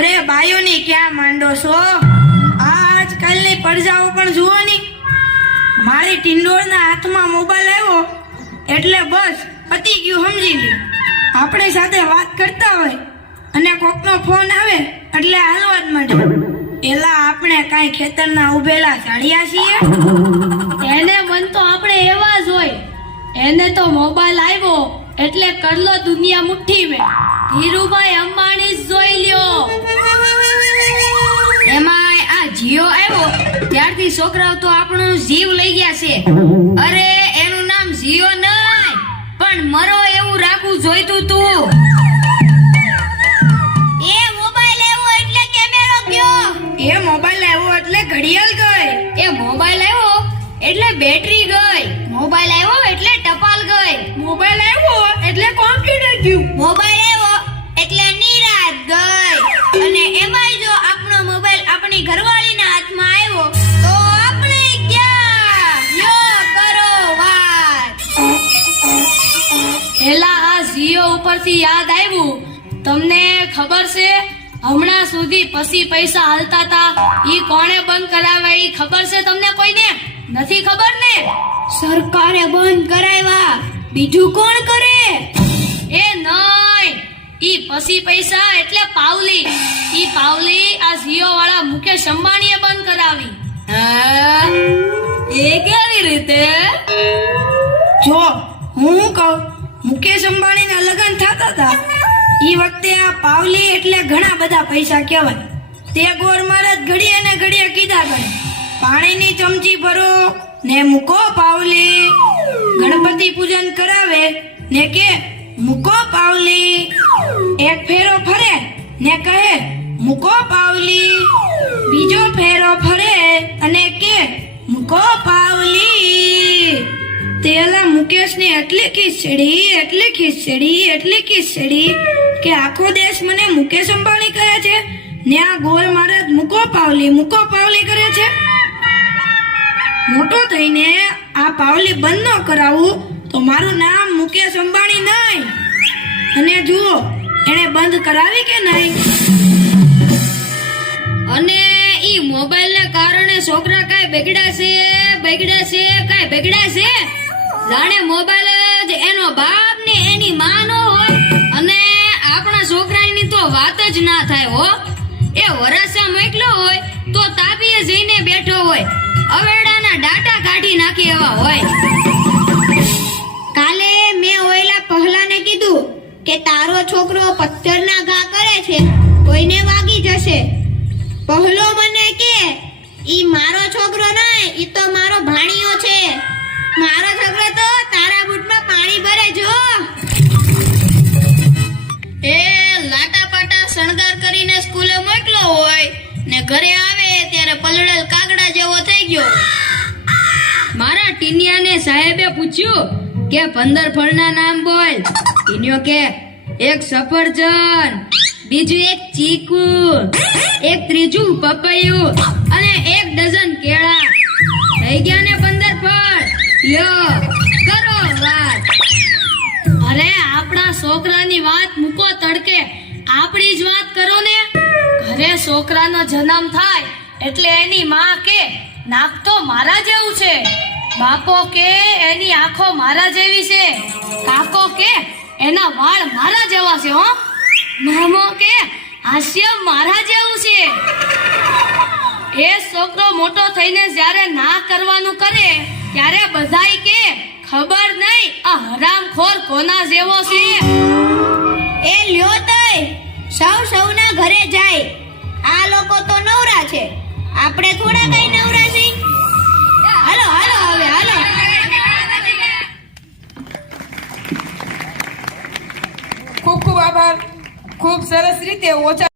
અરે બાયોની ક્યાં માંડો છો? આજકાલની પડજાઓ પણ જુઓ ની. મારી ટિંડોળના હાથમાં મોબાઈલ આવ્યો એટલે બસ પતી ગયું સમજી લે આપણી સાથે વાત કરતા હોય અને કોકનો ફોન આવે એટલે હાલવા જ માંડે. એલા આપણે કાંઈ ખેતરના ઉભેલા ઝાડિયા છીએ? એને મન તો આપણે એવા જ હોય. એને તો મોબાઈલ આવ્યો એટલે કરલો દુનિયા મુઠ્ઠી મેં. ધીરુભાઈ અંબાણી જોઈ લ્યો. એમાં આ જીઓ આવ્યો. ત્યારથી છોકરાઓ તો આપણો જીવ લઈ ગયા છે. અરે એનું નામ જીઓ નહીં પણ મરો એવું રાખવું જોઈતું તું. એ મોબાઈલ આવ્યો એટલે કેમેરો ગયો. એ મોબાઈલ આવ્યો એટલે ઘડિયાળ ગઈ. એ મોબાઈલ આવ્યો એટલે બેટરી ગઈ. મોબાઈલ આવ્યો એટલે ટપાલ ગઈ. મોબાઈલ આવ્યો એટલે કોમ્પ્યુટર ગયું. મોબાઈલ ઉપરથી યાદ આવ્યું? તમને ખબર છે હમણાં સુધી પછી પૈસા હાલતા હતા ઈ કોણે બંધ કરાવ્યા? ઈ ખબર છે તમને કોઈને? નથી ખબર ને? સરકારે બંધ કરાવ્યા. બીજું કોણ કરે? એ નહીં. ઈ પછી પૈસા એટલે પાવલી. ઈ પાવલી આ જીઓ વાળા મુકેશ અંબાણીએ બંધ કરાવી. એ કેવી રીતે? જો હું કહું મુકેશ અંબાણીના લગ્ન થતા હતા. ઈ વખતે આ પાવલી એટલે ઘણા બધા પૈસા કહેવાય. તે ગોર મહારાજ ઘડીએ ને ઘડીએ કીધા કરે. પાણીની ચમચી ભરો ને મૂકો પાવલી. ગણપતિ પૂજન કરાવે ને કે મૂકો પાવલી. એક ફેરો ફરે ને કહે, મૂકો પાવલી. બીજો ફેરો ફરે અને કે, મૂકો પાવલી મુકેશની એટલી ખીચડી એટલી ખીચડી એટલી ખીચડી કે આખો દેશ મને મુકેશ અંબાણી કહે છે? ને આ ગોળ મહારાજ મૂકો પાવલી મૂકો પાવલી કરે છે. મોટો થઈને આ પાવલી બંધ ન કરાવું, તો મારું નામ મુકેશ અંબાણી નહીં. અને જુઓ, એણે બંધ કરાવી કે નહીં? અને ઈ મોબાઈલ ને કારણે છોકરા કાંઈ બગડ્યા છે બગડ્યા છે, કાંઈ બગડ્યા છે? જાણે મોબાઈલ જ એનો બાપ ને એની માં નો હોય. અને આપણા છોકરાની તો વાત જ ના થાય હો. એ વરાસા મોકલ્યો હોય તો તાપીએ જઈને બેઠો હોય. અવેડાના ડાટા કાઢી નાખી એવા હોય. કાલે મેં ઓયલા પહેલાને કીધું કે તારો છોકરો પથ્થરના ઘા કરે છે, કોઈને વાગી જશે. પહેલો મને કે, ઈ મારો છોકરો નહીં ઘરે આવે ત્યારે પલળેલ કાગડા જેવો થઈ ગયો. મારા ટીનિયાને સાહેબે પૂછ્યું કે પંદર ફળના નામ બોલ. ટીનિયો કે, એક સફરજન, બીજું એક ચીકુ, એક ત્રીજું પપૈયું અને એક ડઝન કેળા. થઈ ગયા ને પંદર ફળ? લ્યો કરો વાત. અરે, આપણા છોકરાની વાત મૂકો તડકે. આપણી જ વાત કરો ને. છોકરાનો જન્મ થાય એટલે એની માં કે, નાક તો મારા જેવું છે. બાપો કે, એની આંખો મારા જેવી છે. કાકો કે, એના વાળ મારા જેવા છે, હો. મામો કે, હાસ્ય મારા જેવું છે. એ છોકરો મોટો થઈને જ્યારે ના કરવાનું કરે, ત્યારે બધાય કે, ખબર નહીં આ હરામખોર કોના જેવો છે. એ લ્યો તય, સૌ સૌના ઘરે જાય. આ લોકો તો નવરા છે. આપણે થોડા કઈ નવરા છીએ હાલો હાલો, હવે, હાલો. ખૂબ ખૂબ આભાર. ખૂબ સરસ રીતે ઓછા